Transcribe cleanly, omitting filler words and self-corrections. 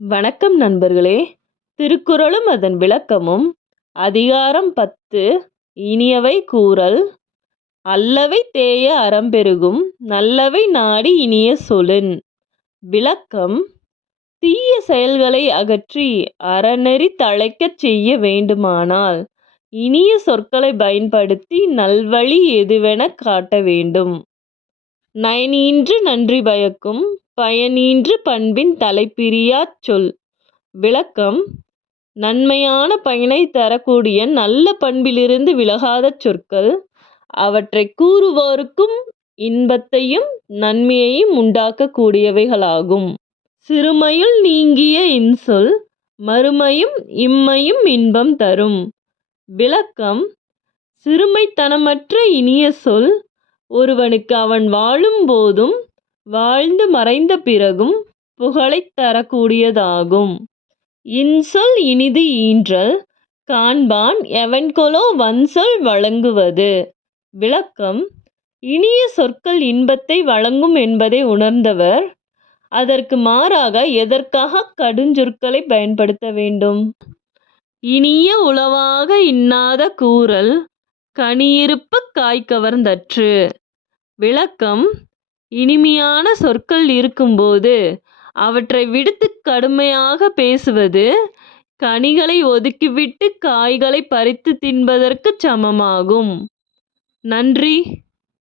வணக்கம் நண்பர்களே. திருக்குறளும் அதன் விளக்கமும். அதிகாரம் 10. இனியவை கூறல். அல்லவை தேய அறம்பெருகும் நல்லவை நாடி இனிய சொலின். விளக்கம். தீய செயல்களை அகற்றி அறநெறி தழைக்கச் செய்ய வேண்டுமானால் இனிய சொற்களை பயன்படுத்தி நல்வழி எதுவெனக் காட்ட வேண்டும். நயனீன்று நன்றி பயக்கும் பயனீன்று பண்பின் தலைப்பிரியாச் சொல். விளக்கம். நன்மையான பயனைத் தரக்கூடிய நல்ல பண்பிலிருந்து விலகாத சொற்கள் அவற்றைக் கூறுவோருக்கும் இன்பத்தையும் நன்மையையும் உண்டாக்கக் கூடியவைகளாகும். சிறுமையுள் நீங்கிய இன்சொல் மறுமையும் இம்மையும் இன்பம் தரும். விளக்கம். சிறுமைத்தனமற்ற இனிய சொல் ஒருவனுக்கு அவன் வாழும் போதும் வாழ்ந்து மறைந்த பிறகும் புகழைத் தரக்கூடியதாகும். இன்சொல் இனிது ஈன்றல் காண்பான் எவன்கொலோ வன்சொல் வழங்குவது. விளக்கம். இனிய சொற்கள் இன்பத்தை வழங்கும் என்பதை உணர்ந்தவர் அதற்கு மாறாக எதற்காக கடுஞ்சொற்களை பயன்படுத்த வேண்டும்? இனிய உளவாக இன்னாத கூறல் கனியிருப்பக் காய்கவர்ந்தற்று. விளக்கம். இனிமையான சொற்கள் இருக்கும்போது அவற்றை விடுத்துக் கடுமையாக பேசுவது கனிகளை ஒதுக்கிவிட்டு காய்களை பறித்து தின்பதற்குச் சமமாகும். நன்றி.